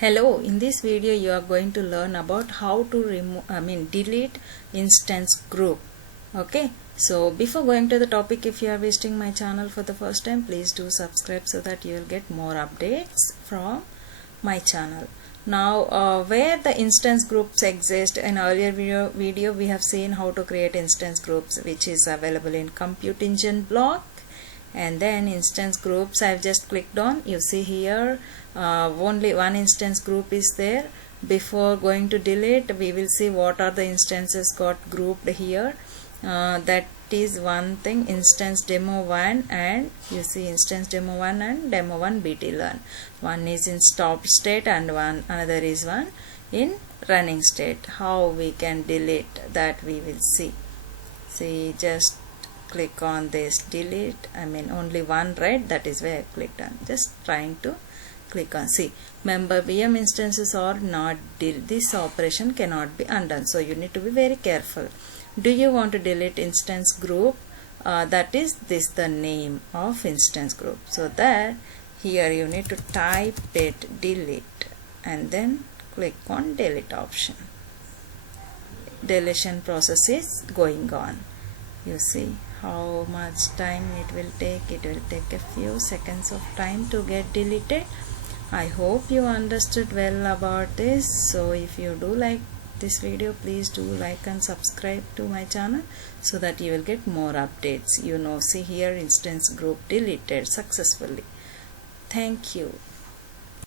Hello, in this video you are going to learn about how to delete instance group. Okay, so before going to the topic, if you are visiting my channel for the first time, please do subscribe so that you will get more updates from my channel. Now where the instance groups exist, in earlier video we have seen how to create instance groups, which is available in Compute Engine block. And then instance groups I've just clicked on. You see here only one instance group is there. Before going to delete, we will see what are the instances got grouped here. That is one thing, instance demo 1, and you see instance demo 1 and demo 1 BTLearn. One is in stop state and another is one in running state. How we can delete that we will see. See, just click on this delete. Only one, right? That is where I clicked on. Just trying to click on. See, member VM instances are not this operation cannot be undone, so you need to be very careful. Do you want to delete instance group? That is this the name of instance group. So that here you need to type it delete and then click on delete option. Deletion process is going on. You see how much time it will take. It will take a few seconds of time to get deleted. I hope you understood well about this. So if you do like this video, please do like and subscribe to my channel so that you will get more updates. See here, instance group deleted successfully. Thank you.